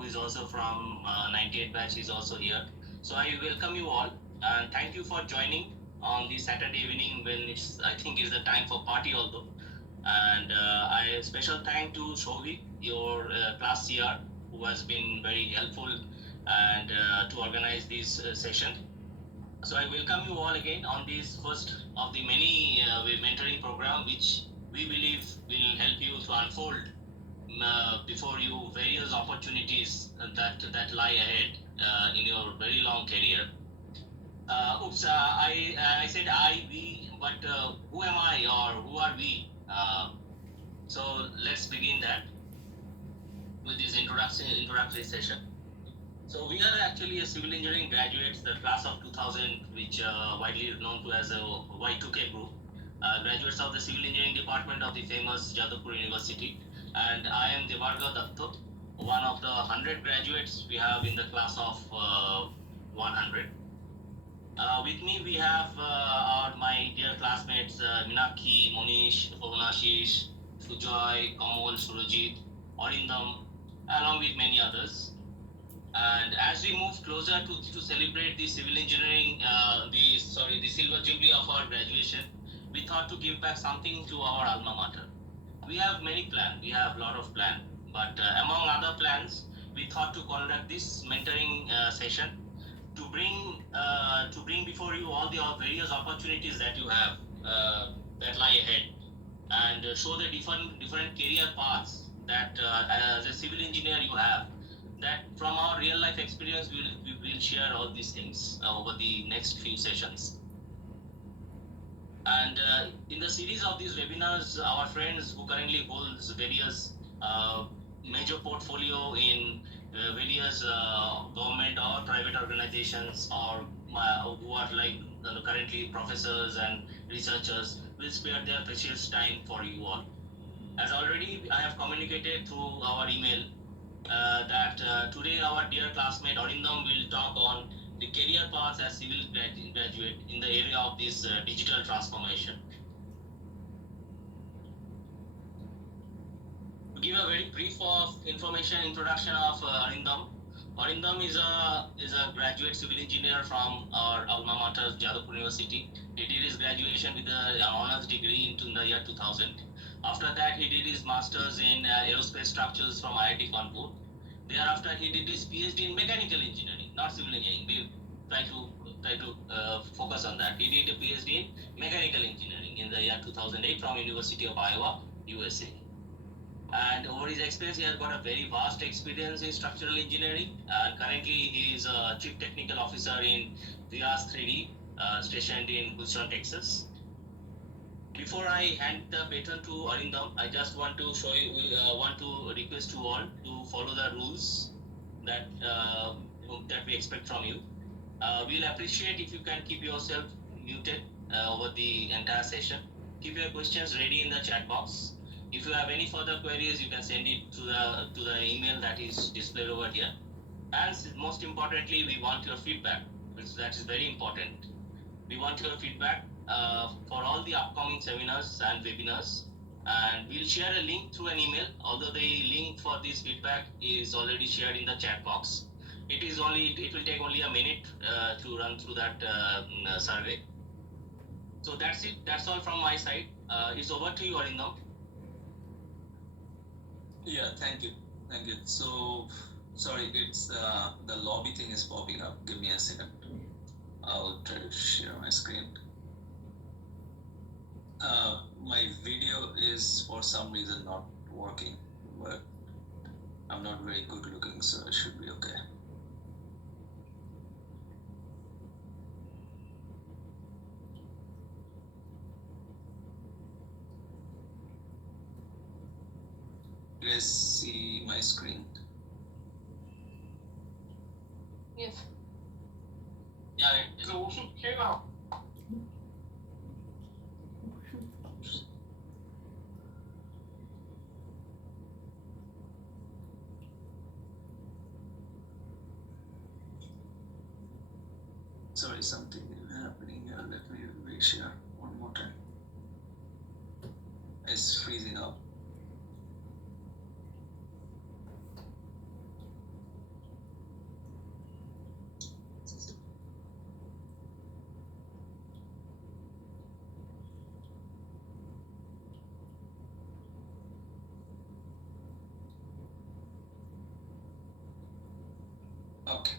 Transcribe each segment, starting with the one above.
who is also from 98 batch, is also here. So I welcome you all and thank you for joining on the Saturday evening when I think is the time for party although. And I special thank to Shovik, your class CR, who has been very helpful and to organize this session. So I welcome you all again on this first of the many mentoring program which we believe will help you to unfold before you various opportunities that lie ahead in your very long career. I said we, but who am I or who are we? So let's begin that with this introductory session. So we are actually a civil engineering graduates, the class of 2000, which widely known to as a Y2K group, graduates of the civil engineering department of the famous Jadavpur University. And I am Devarga Datto, one of the 100 graduates we have in the class of 100. With me we have my dear classmates Minakshi, Monish, Purnashish, Sujoy, Kamal, Surajit, Arindam, along with many others. And as we move closer to celebrate the civil engineering, the silver jubilee of our graduation, we thought to give back something to our alma mater. We have many plans. We have a lot of plans, but among other plans, we thought to conduct this mentoring session to bring before you all the various opportunities that you have that lie ahead, and show the different career paths that as a civil engineer you have. That from our real life experience, we will share all these things over the next few sessions. And in the series of these webinars, our friends who currently holds various major portfolio in various government or private organizations, or who are like currently professors and researchers, will spare their precious time for you all. As already I have communicated through our email, that today our dear classmate Arindam will talk on the career paths as civil graduate in the area of this digital transformation. To give a very brief of introduction of Arindam. Arindam is a graduate civil engineer from our alma mater, Jadavpur University. He did his graduation with an honors degree in the year 2000. After that, he did his master's in aerospace structures from IIT Kanpur. Thereafter, he did his PhD in mechanical engineering, not civil engineering. We try to focus on that. He did a PhD in mechanical engineering in the year 2008 from University of Iowa, USA. And over his experience, he has got a very vast experience in structural engineering. Currently, he is a chief technical officer in Vias 3D, stationed in Houston, Texas. Before I hand the baton to Arindam, I just want to request you all to follow the rules that we expect from you. We'll appreciate if you can keep yourself muted over the entire session. Keep your questions ready in the chat box. If you have any further queries, you can send it to the email that is displayed over here. And most importantly, we want your feedback, because that is very important. We want your feedback for all the upcoming seminars and webinars, and we'll share a link through an email, although the link for this feedback is already shared in the chat box. It will take only a minute to run through that survey. So that's it. That's all from my side. It's over to you, Arindam. Yeah, thank you. So, sorry, it's the lobby thing is popping up. Give me a second. I'll try to share my screen. My video is for some reason not working, but I'm not very good looking, so it should be okay. You guys see my screen? Yes. Yeah. Sorry, something is happening here. Let me reshare one more time. It's freezing up. Okay.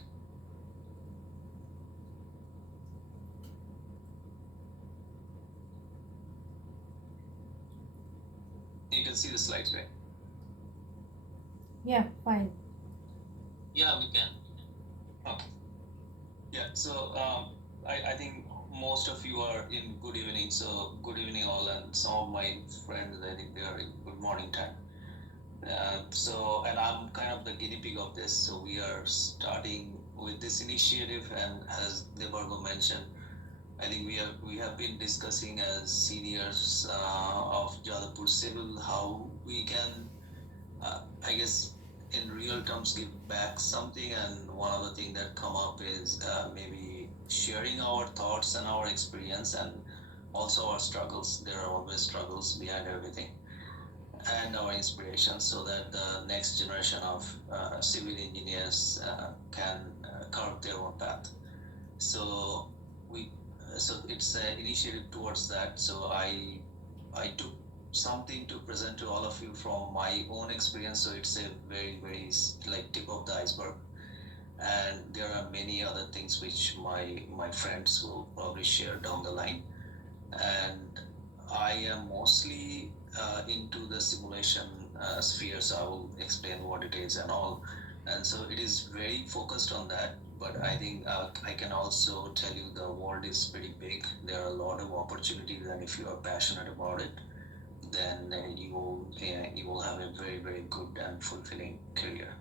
You can see the slides, right? Yeah, fine. Yeah, we can. Okay. Yeah. So I think most of you are in good evening. So good evening all, and some of my friends I think they are in good morning time. And I'm kind of the guinea pig of this. So we are starting with this initiative, and as Debargo mentioned, I think we have been discussing as seniors of Jadavpur Civil how we can, I guess, in real terms, give back something. And one of the things that come up is maybe sharing our thoughts and our experience, and also our struggles. There are always struggles behind everything, and our inspiration, so that the next generation of civil engineers can carve their own path. So we, so it's an initiative towards that. So I took something to present to all of you from my own experience. So it's a very like tip of the iceberg, and there are many other things which my friends will probably share down the line. And I am mostly into the simulation sphere, so I will explain what it is and all. And so it is very focused on that. But I think I can also tell you the world is pretty big. There are a lot of opportunities, and if you are passionate about it, then you will have a very good and fulfilling career.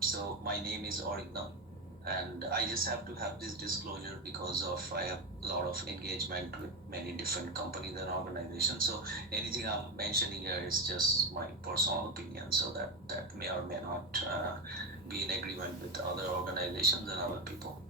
So my name is Orignam, and I just have to have this disclosure because of I have a lot of engagement with many different companies and organizations. So anything I'm mentioning here is just my personal opinion, so that may or may not be in agreement with other organizations and other people.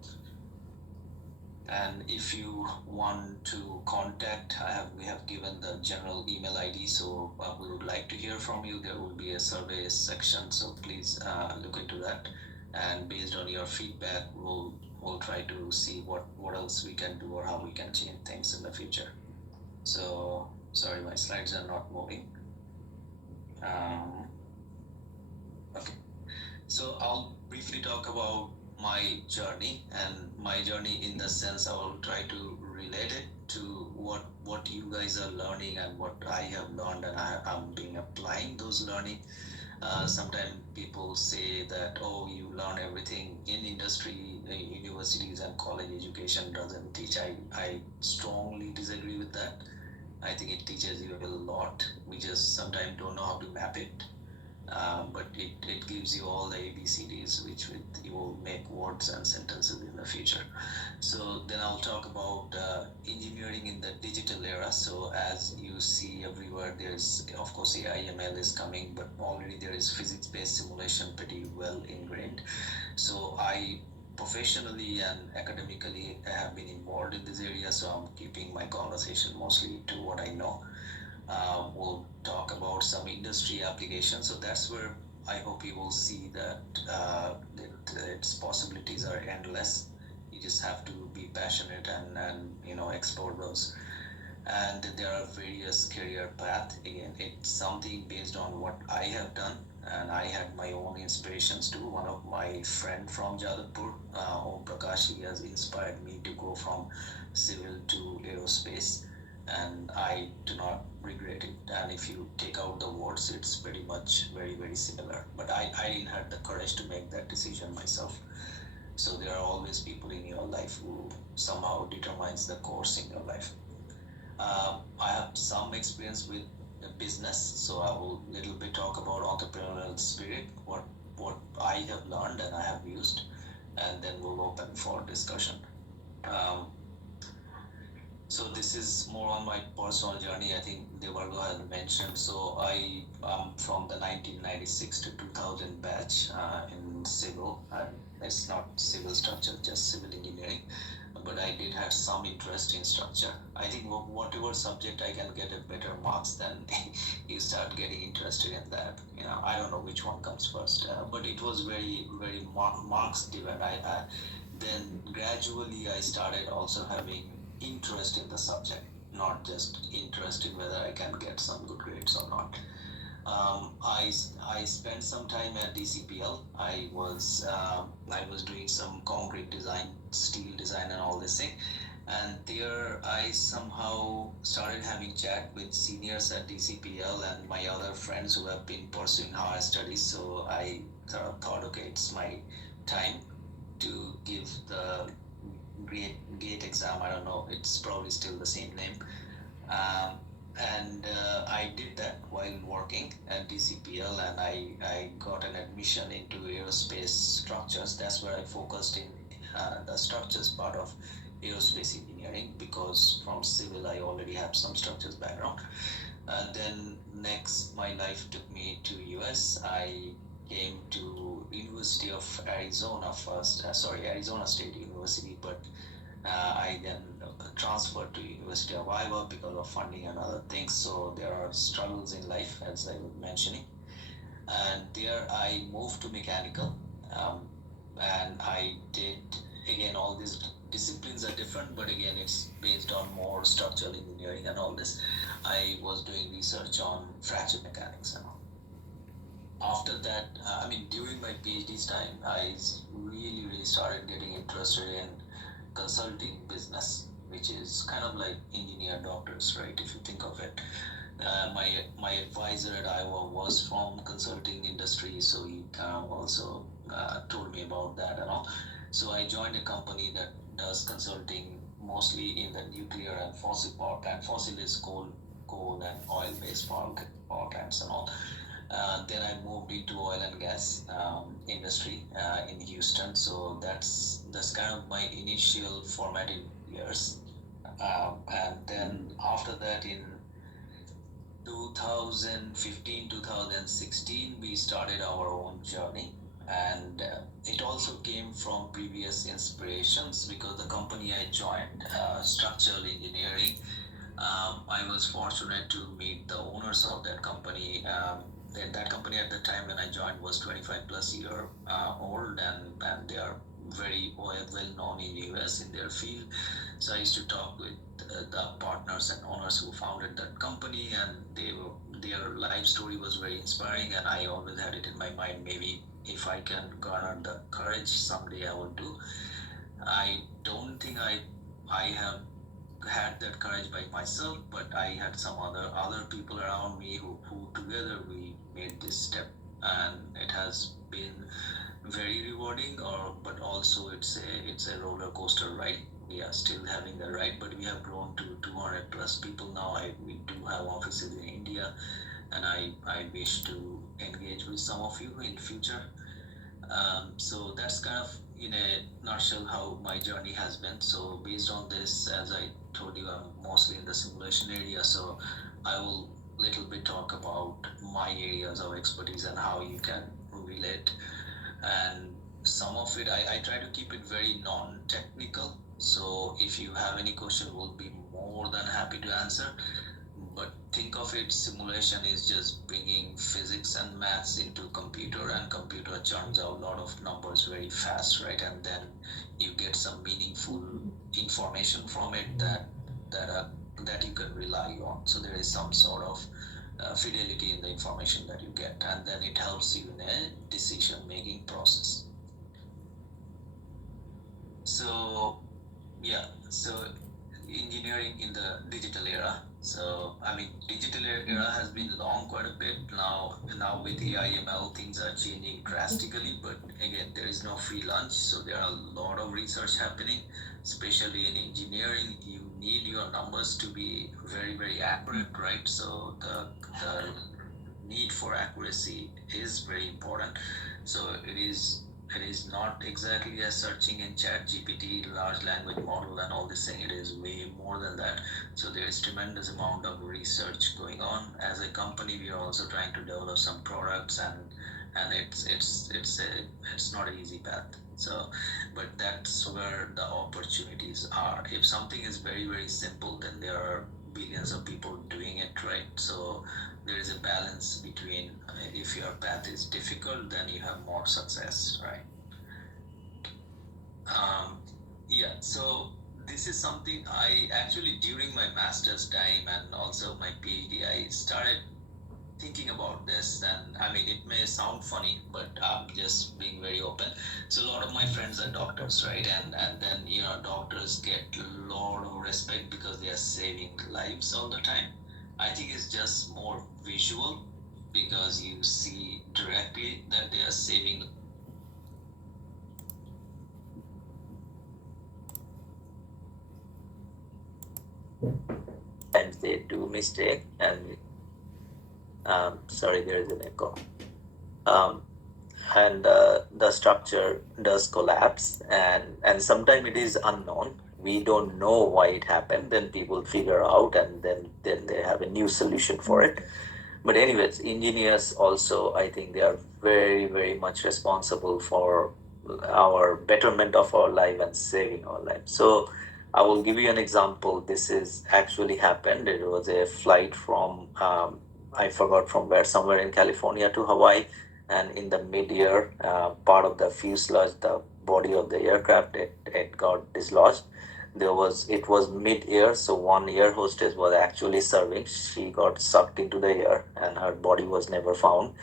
And if you want to contact, we have given the general email ID. So we would like to hear from you. There will be a survey section, so please look into that. And based on your feedback, we'll try to see what else we can do or how we can change things in the future. So sorry, my slides are not moving. Okay. So I'll briefly talk about my journey, and my journey in the sense I will try to relate it to what you guys are learning and what I have learned, and I'm being applying those learning. Sometimes people say that, oh, you learn everything in industry, universities and college education doesn't teach. I strongly disagree with that. I think it teaches you a lot. We just sometimes don't know how to map it, but it gives you all the ABCDs, which you will make words and sentences in the future. So then I'll talk about engineering in the digital era. So as you see everywhere, there's of course AI/ML is coming, but already there is physics-based simulation pretty well ingrained. So I professionally and academically have been involved in this area, so I'm keeping my conversation mostly to what I know. We'll talk about some industry applications. So that's where I hope you will see that its possibilities are endless. You just have to be passionate and explore those. And then there are various career paths. Again, it's something based on what I have done, and I had my own inspirations too. One of my friend from Jadavpur, Om Prakash, he has inspired me to go from civil to aerospace, and I do not regret it. And if you take out the words, it's pretty much very similar. But I didn't have the courage to make that decision myself. So there are always people in your life who somehow determines the course in your life. I have some experience with business, so I will little bit talk about entrepreneurial spirit, what I have learned and I have used, and then we'll open for discussion. Um, so this is more on my personal journey. I think Devargo has mentioned. So I am from the 1996 to 2000 batch in civil. It's not civil structure, just civil engineering. But I did have some interest in structure. I think whatever subject I can get a better marks, then you start getting interested in that. I don't know which one comes first, but it was very marks driven. Then gradually I started also having interest in the subject, not just interest in whether I can get some good grades or not. I spent some time at DCPL. I was doing some concrete design, steel design, and all this thing. And there, I somehow started having chat with seniors at DCPL and my other friends who have been pursuing higher studies. So I thought, okay, it's my time to give the gate exam. I don't know, it's probably still the same name. Um, and I did that while working at DCPL, and I got an admission into aerospace structures. That's where I focused in the structures part of aerospace engineering, because from civil I already have some structures background. Then next, my life took me to US. I came to University of Arizona first. Sorry, Arizona State University, but I then transferred to University of Iowa because of funding and other things. So there are struggles in life, as I was mentioning. And there I moved to mechanical, and I did, again, all these disciplines are different, but again, it's based on more structural engineering and all this. I was doing research on fracture mechanics and all. After that, I mean, during my PhD's time, I really started getting interested in consulting business, which is kind of like engineer doctors, right? If you think of it. My advisor at Iowa was from consulting industry, so he also told me about that and all. So I joined a company that does consulting mostly in the nuclear and fossil power plant. Fossil is coal and oil-based power plants and all. Then I moved into oil and gas industry in Houston. So that's kind of my initial formative years. And then after that, in 2015, 2016, we started our own journey. And it also came from previous inspirations, because the company I joined, structural engineering, I was fortunate to meet the owners of that company. That company at the time when I joined was 25 plus year old, and they are very well known in the US in their field. So I used to talk with the partners and owners who founded that company, and their life story was very inspiring, and I always had it in my mind, maybe if I can garner the courage, someday I will do. I don't think I have had that courage by myself, but I had some other people around me who together we made this step, and it has been very rewarding. Or but also it's a roller coaster ride. We are still having the ride, but we have grown to 200 plus people now. We do have offices in India, and I wish to engage with some of you in future. So that's kind of in a nutshell how my journey has been. So based on this, as I told you, I'm mostly in the simulation area. So I will little bit talk about my areas of expertise and how you can relate. And some of it, I try to keep it very non-technical. So if you have any question, we'll be more than happy to answer. But think of it, simulation is just bringing physics and maths into computer, and computer churns out a lot of numbers very fast, right? And then you get some meaningful information from it that uh, that you can rely on. So there is some sort of fidelity in the information that you get, and then it helps you in a decision making process. So yeah, so engineering in the digital era. So I mean, digital era has been long quite a bit now. Now with AI/ML, things are changing drastically. But again, there is no free lunch, so there are a lot of research happening, especially in engineering. You need your numbers to be very accurate, right? So the need for accuracy is very important. So it is not exactly as searching in chat GPT, large language model and all this thing. It is way more than that. So there is tremendous amount of research going on. As a company, we are also trying to develop some products, and it's not an easy path. So but that's where the opportunities are. If something is very simple, then there are billions of people doing it, right? So there is a balance between, if your path is difficult, then you have more success, right? um, yeah, so this is something I actually, during my master's time and also my PhD, I started thinking about this, and I mean, it may sound funny, but I'm just being very open. So a lot of my friends are doctors, right? And then doctors get a lot of respect because they are saving lives all the time. I think it's just more visual because you see directly that they are saving. And they do mistake, and sorry, there is an echo. Um, and the structure does collapse, and sometimes it is unknown. We don't know why it happened. Then people figure out, and then they have a new solution for it. But anyways, engineers also, I think they are very, very much responsible for our betterment of our life and saving our life. So I will give you an example. This is actually happened. It was a flight from I forgot from where, somewhere in California to Hawaii, and in the mid-air, part of the fuselage, the body of the aircraft, it got dislodged. It was mid-air, so one air hostess was actually serving. She got sucked into the air, and her body was never found.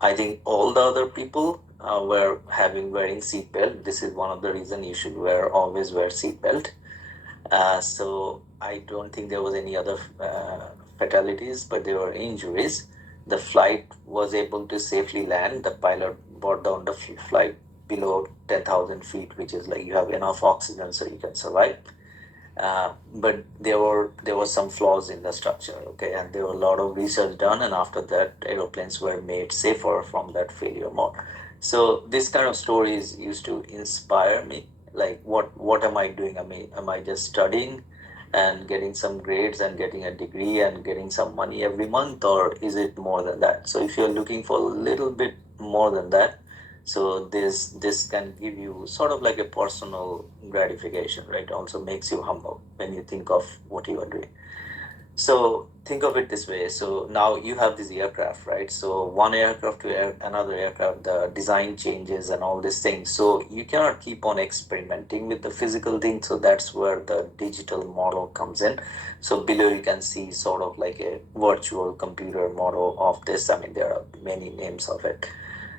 I think all the other people were having wearing seatbelt. This is one of the reason you should always wear seatbelt. So I don't think there was any other fatalities, but there were injuries. The flight was able to safely land. The pilot brought down the flight below 10,000 feet, which is like you have enough oxygen so you can survive. But there were some flaws in the structure, okay, and there were a lot of research done, and after that, aeroplanes were made safer from that failure mode. So this kind of stories used to inspire me. Like, what am I doing? I mean, am I just studying and getting some grades and getting a degree and getting some money every month, or is it more than that? So if you're looking for a little bit more than that, so this can give you sort of like a personal gratification, right? Also makes you humble when you think of what you are doing. So think of it this way. So now you have this aircraft, right? So one aircraft to another aircraft, the design changes and all these things. So you cannot keep on experimenting with the physical thing. So that's where the digital model comes in. So below you can see sort of like a virtual computer model of this. I mean, there are many names of it.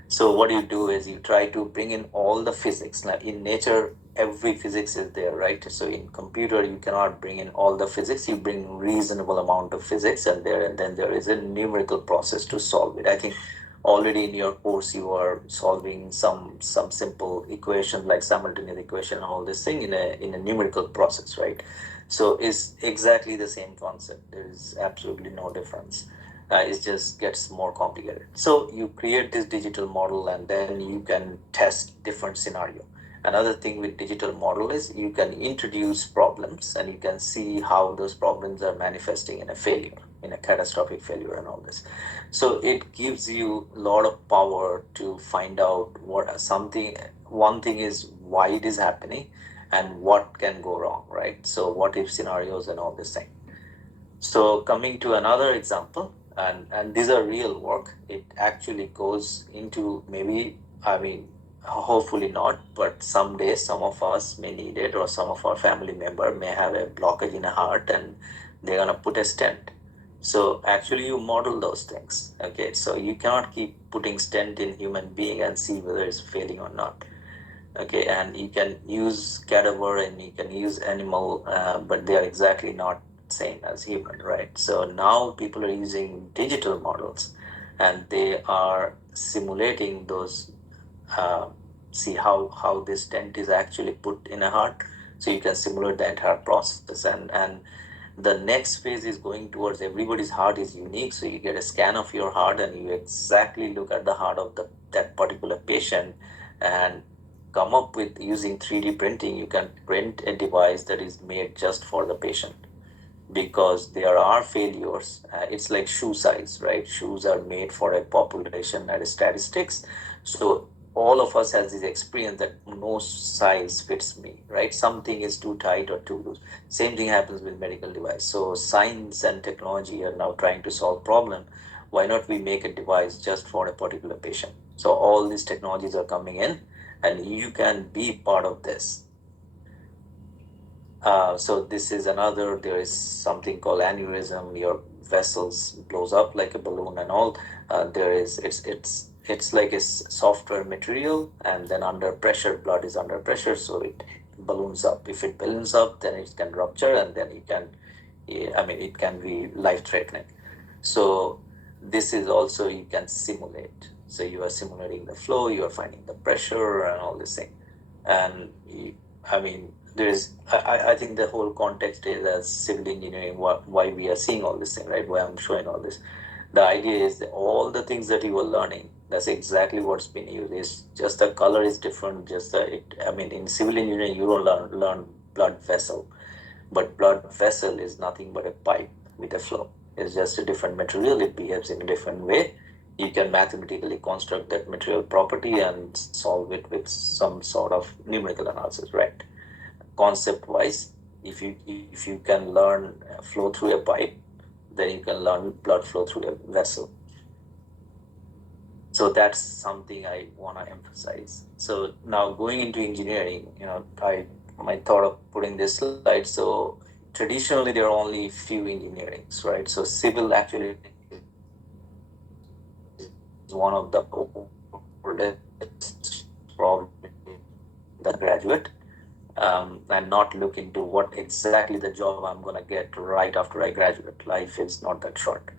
So what you do is you try to bring in all the physics. Now in nature, every physics is there, right? So in computer, you cannot bring in all the physics. You bring reasonable amount of physics, and then there is a numerical process to solve it. I think already in your course you are solving some simple equation like simultaneous equation and all this thing in a numerical process, right? So it's exactly the same concept. There is absolutely no difference. It just gets more complicated. So you create this digital model, and then you can test different scenario. Another thing with digital model is you can introduce problems, and you can see how those problems are manifesting in a failure, in a catastrophic failure and all this. So it gives you a lot of power to find out what something. One thing is why it is happening and what can go wrong, right? So what if scenarios and all this thing. So coming to another example, and these are real work. It actually goes into, maybe, I mean, hopefully not, but someday some of us may need it, or some of our family member may have a blockage in a heart, and they're gonna put a stent. So actually, you model those things. Okay, so you cannot keep putting stent in human being and see whether it's failing or not. Okay, and you can use cadaver and you can use animal, but they are exactly not same as human, right? So now people are using digital models, and they are simulating those, uh, see how this stent is actually put in a heart. So you can simulate the entire process, and the next phase is going towards, everybody's heart is unique, so you get a scan of your heart and you exactly look at the heart of that particular patient, and come up with, using 3D printing, you can print a device that is made just for the patient. Because there are failures, it's like shoe size, right? Shoes are made for a population at a statistics. So all of us has this experience that no size fits me, right? Something is too tight or too loose. Same thing happens with medical device. So science and technology are now trying to solve problem. Why not we make a device just for a particular patient? So all these technologies are coming in, and you can be part of this. So this is another, there is something called aneurysm. Your vessels blows up like a balloon and all. There is it's like a software material, and then under pressure, blood is under pressure, so it balloons up. If it balloons up, then it can rupture, and then it can, I mean, it can be life threatening. So this is also you can simulate. So you are simulating the flow, you are finding the pressure and all this thing. And I mean, there is, I think the whole context is as civil engineering, why we are seeing all this thing, right? Why I'm showing all this. The idea is that all the things that you were learning, that's exactly what's been used. It's just the color is different. Just I mean, in civil engineering, you don't learn blood vessel, but blood vessel is nothing but a pipe with a flow. It's just a different material. It behaves in a different way. You can mathematically construct that material property and solve it with some sort of numerical analysis, right? Concept wise, if you can learn flow through a pipe, then you can learn blood flow through a vessel. So that's something I want to emphasize. So now going into engineering, my thought of putting this slide. So traditionally there are only few engineerings, right? So civil actually is one of the oldest, probably the graduate, and not look into what exactly the job I'm gonna get right after I graduate. Life is not that short.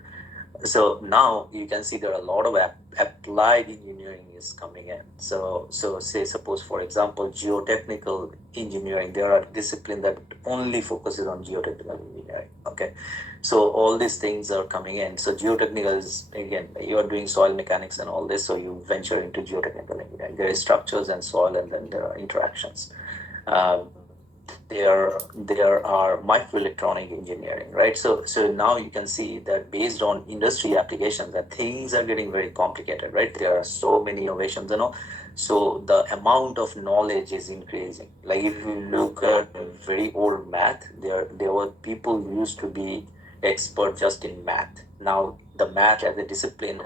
So now you can see there are a lot of applied engineering is coming in. So say suppose for example geotechnical engineering, there are discipline that only focuses on geotechnical engineering. Okay, so all these things are coming in. So geotechnical is, again, you are doing soil mechanics and all this, so you venture into geotechnical engineering. There is structures and soil, and then there are interactions. Uh, there are microelectronic engineering, right? So now you can see that based on industry applications, that things are getting very complicated, right? There are so many innovations and all. So the amount of knowledge is increasing. Like if you look at very old math, there were people who used to be expert just in math. Now the math as a discipline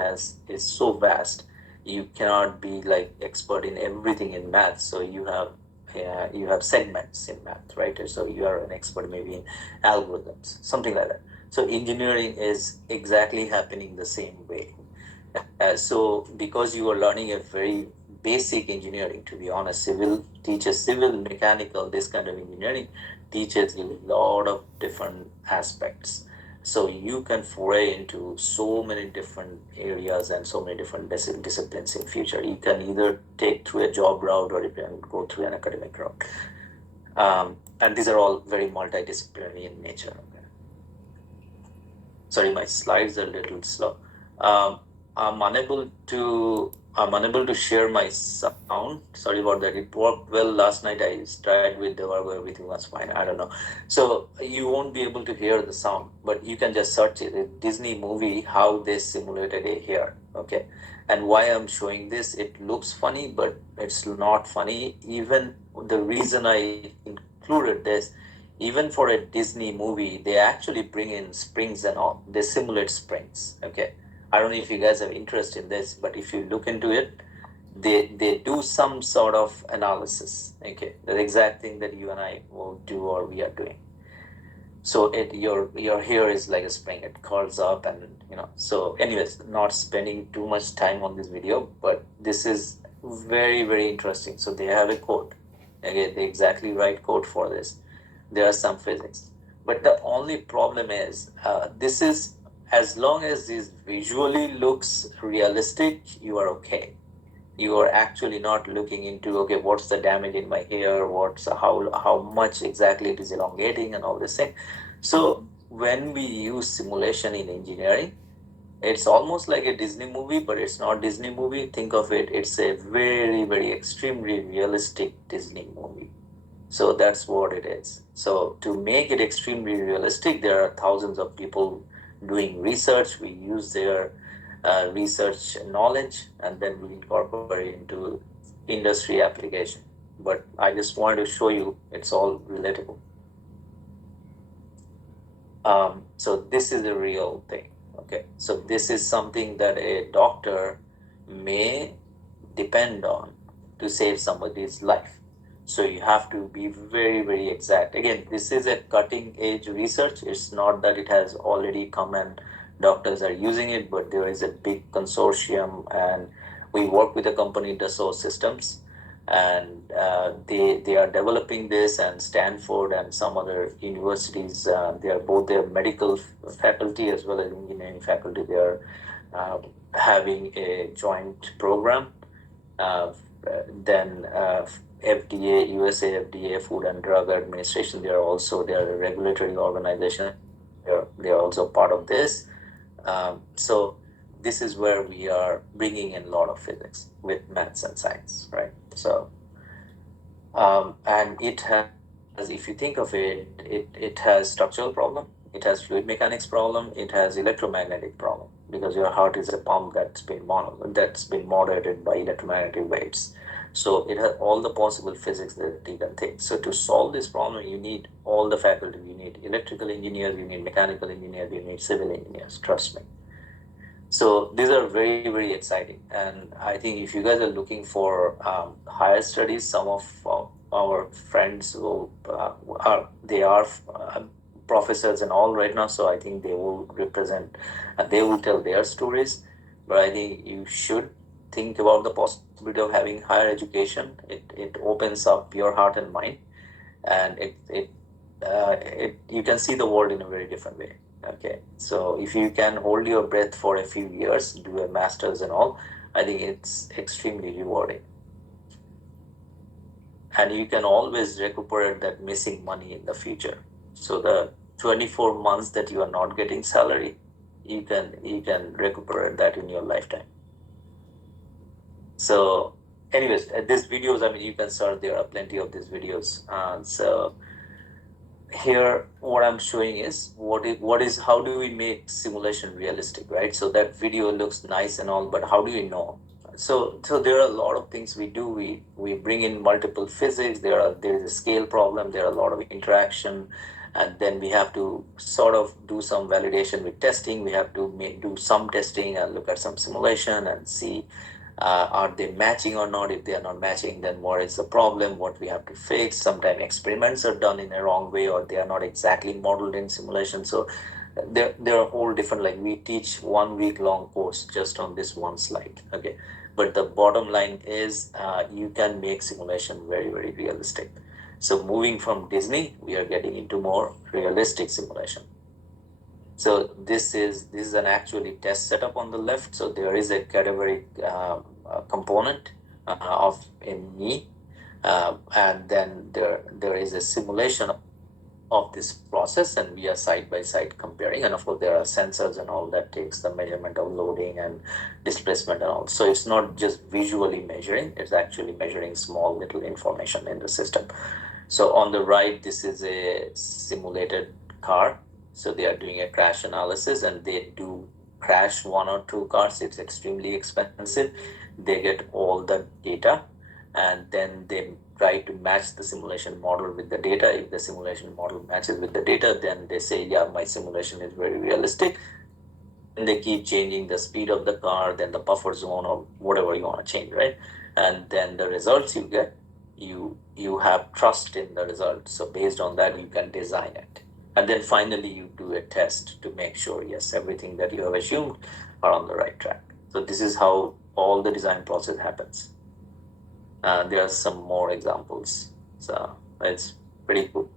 is so vast, you cannot be like expert in everything in math. So you have segments in math, right? So you are an expert maybe in algorithms, something like that. So engineering is exactly happening the same way. So because you are learning a very basic engineering, to be honest, civil teaches civil, mechanical, this kind of engineering teaches you a lot of different aspects. So you can foray into so many different areas and so many different disciplines in future. You can either take through a job route, or you can go through an academic route. And these are all very multidisciplinary in nature. Sorry, my slides are a little slow. Um, I'm unable to share my sound. Sorry about that. It worked well last night. I tried with the Virgo, everything was fine. I don't know. So you won't be able to hear the sound, but you can just search it. A Disney movie, how they simulated a hair. Okay. And why I'm showing this, it looks funny, but it's not funny. Even the reason I included this, even for a Disney movie, they actually bring in springs and all. They simulate springs. Okay. I don't know if you guys have interest in this, but if you look into it, they do some sort of analysis. Okay. The exact thing that you and I will do or we are doing. So your hair is like a spring, it curls up, and so anyways, not spending too much time on this video, but this is very interesting. So they have a code. Okay, the exactly right code for this. There are some physics, but the only problem is this is, as long as this visually looks realistic, you are okay. You are actually not looking into, okay, what's the damage in my hair, what's how much exactly it is elongating and all this thing. So when we use simulation in engineering, it's almost like a Disney movie, but it's not Disney movie. Think of it, it's a very extremely realistic Disney movie. So that's what it is. So to make it extremely realistic, there are thousands of people doing research. We use their research knowledge, and then we incorporate into industry application. But I just wanted to show you it's all relatable. So this is a real thing. Okay, so this is something that a doctor may depend on to save somebody's life. So you have to be very, very exact. Again, this is a cutting edge research. It's not that it has already come and doctors are using it, but there is a big consortium, and we work with a company, Dassault Systems, and they are developing this, and Stanford and some other universities, they are both their medical faculty as well as engineering faculty. They are uh, having a joint program. Uh, then FDA, USA FDA, Food and Drug Administration, they are a regulatory organization. They are also part of this. So this is where we are bringing in a lot of physics with maths and science, right? So and it has, if you think of it has structural problem, it has fluid mechanics problem, it has electromagnetic problem, because your heart is a pump that's been moderated by electromagnetic waves. So it has all the possible physics that you can think. So to solve this problem, you need all the faculty. You need electrical engineers, you need mechanical engineers, you need civil engineers. Trust me. So these are very, very exciting. And I think if you guys are looking for higher studies, some of our friends who they are professors and all right now. So I think they will represent, they will tell their stories. But I think you should think about the possibility of having higher education. It opens up your heart and mind, and it you can see the world in a very different way. Okay, so if you can hold your breath for a few years, do a master's and all, I think it's extremely rewarding. And you can always recuperate that missing money in the future. So the 24 months that you are not getting salary, you can recuperate that in your lifetime. So anyways, these videos, I mean, you can search, there are plenty of these videos. So here what I'm showing is what is how do we make simulation realistic, right? So that video looks nice and all, but how do you know? So there are a lot of things we do. We bring in multiple physics. There is a scale problem. There are a lot of interaction, and then we have to sort of do some validation with testing. We have to do some testing and look at some simulation and see are they matching or not. If they are not matching, then what is the problem, what we have to fix. Sometimes experiments are done in a wrong way, or they are not exactly modeled in simulation. So there are whole different, like we teach 1 week long course just on this one slide. Okay, but the bottom line is you can make simulation very, very realistic. So moving from Disney, we are getting into more realistic simulation. So this is an actually test setup on the left. So there is a cadaveric component of a knee, and then there is a simulation of this process, and we are side by side comparing. And of course, there are sensors and all that takes the measurement of loading and displacement and all. So it's not just visually measuring; it's actually measuring small little information in the system. So on the right, this is a simulated car. So they are doing a crash analysis, and they do crash 1 or 2 cars. It's extremely expensive. They get all the data, and then they try to match the simulation model with the data. If the simulation model matches with the data, then they say, yeah, my simulation is very realistic. And they keep changing the speed of the car, then the buffer zone, or whatever you want to change, right? And then the results you get, you have trust in the results. So based on that, you can design it. And then finally, you do a test to make sure, yes, everything that you have assumed are on the right track. So this is how all the design process happens. There are some more examples. So it's pretty cool.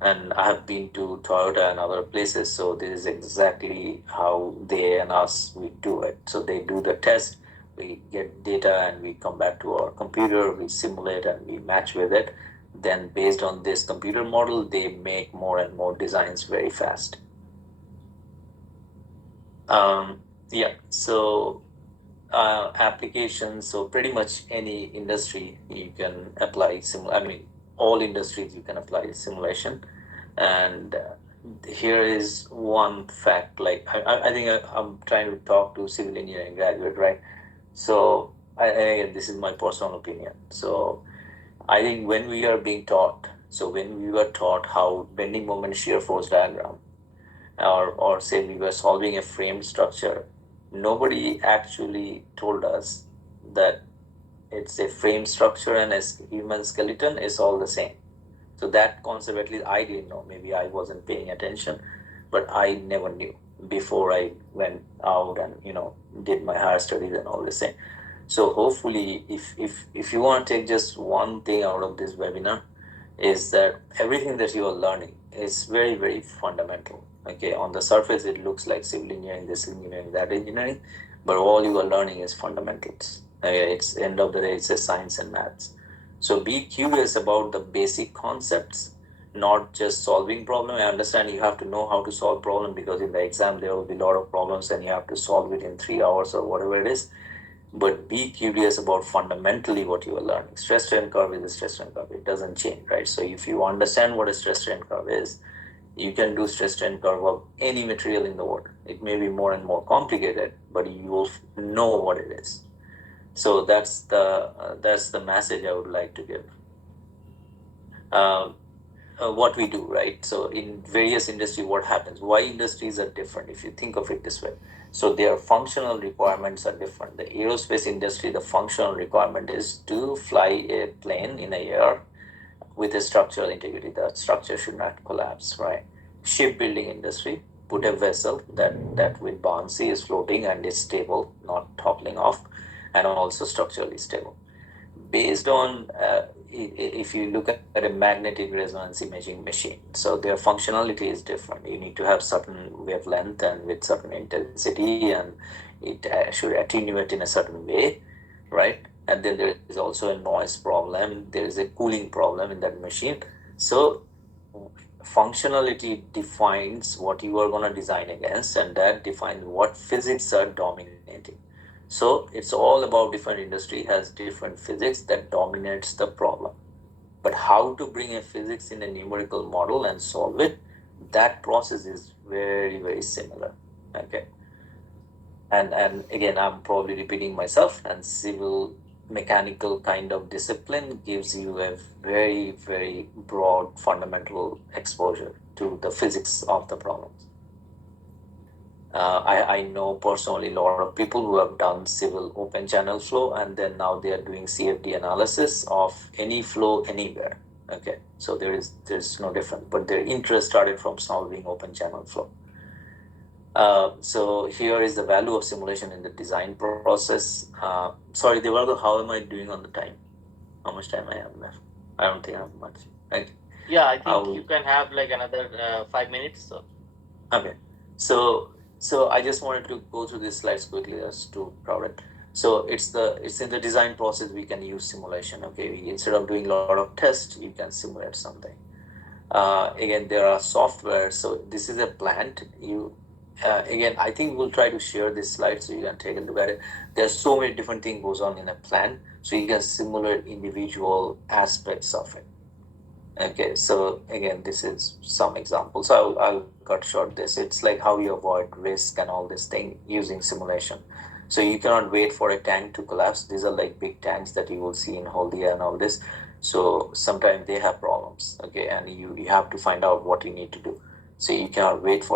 And I have been to Toyota and other places, so this is exactly how they and us we do it. So they do the test, we get data, and we come back to our computer, we simulate and we match with it. Then based on this computer model, they make more and more designs very fast. Yeah, so applications, so pretty much any industry you can apply all industries you can apply simulation. And here is one fact, like I think I'm trying to talk to civil engineering graduate, right? So again, this is my personal opinion. So I think when we are being taught, so when we were taught how bending moment shear force diagram, or say we were solving a framed structure, nobody actually told us that it's a frame structure and a human skeleton is all the same. So that concept, at least I didn't know. Maybe I wasn't paying attention, but I never knew before I went out and did my higher studies and all this thing. So hopefully, if you want to take just one thing out of this webinar, is that everything that you are learning is very, very fundamental. Okay, on the surface it looks like civil engineering, this engineering, that engineering, but all you are learning is fundamentals. Okay, it's end of the day, it's a science and maths. So be curious about the basic concepts, not just solving problem. I understand you have to know how to solve problem, because in the exam there will be a lot of problems and you have to solve it in 3 hours or whatever it is. But be curious about fundamentally what you are learning. Stress strain curve is a stress strain curve. It doesn't change, right? So if you understand what a stress strain curve is, you can do stress strain curve of any material in the world. It may be more and more complicated, but you will know what it is. So that's the message I would like to give. What we do, right? So in various industry, what happens? Why industries are different? If you think of it this way, so their functional requirements are different. The aerospace industry, the functional requirement is to fly a plane in the air with a structural integrity. The structure should not collapse, right? Shipbuilding industry, put a vessel that with buoyancy is floating and is stable, not toppling off, and also structurally stable. Based on if you look at a magnetic resonance imaging machine, so their functionality is different. You need to have certain wavelength and with certain intensity, and it should attenuate in a certain way, right? And then there is also a noise problem, there is a cooling problem in that machine. So functionality defines what you are going to design against, and that defines what physics are dominating. So it's all about different industry has different physics that dominates the problem. But how to bring a physics in a numerical model and solve it, that process is very, very similar. Okay. And again, I'm probably repeating myself, and civil mechanical kind of discipline gives you a very, very broad fundamental exposure to the physics of the problems. I know personally a lot of people who have done civil open channel flow, and then now they are doing CFD analysis of any flow anywhere. Okay, so there's no difference, but their interest started from solving open channel flow. So here is the value of simulation in the design process. Sorry, Devarga, how am I doing on the time? How much time I have left? I don't think I have much. Right? Yeah, I think you can have like another 5 minutes. So. Okay, so I just wanted to go through these slides quickly just to cover it. So it's in the design process we can use simulation. Okay, instead of doing a lot of tests, you can simulate something. Again, there are software. So this is a plant. Again, I think we'll try to share this slide so you can take a look at it. There's so many different things goes on in a plant, so you can simulate individual aspects of it. Okay, so again, this is some examples. So I'll cut short this. It's like how you avoid risk and all this thing using simulation. So you cannot wait for a tank to collapse. These are like big tanks that you will see in Haldia and all this. So sometimes they have problems. Okay, and you have to find out what you need to do. So you cannot wait for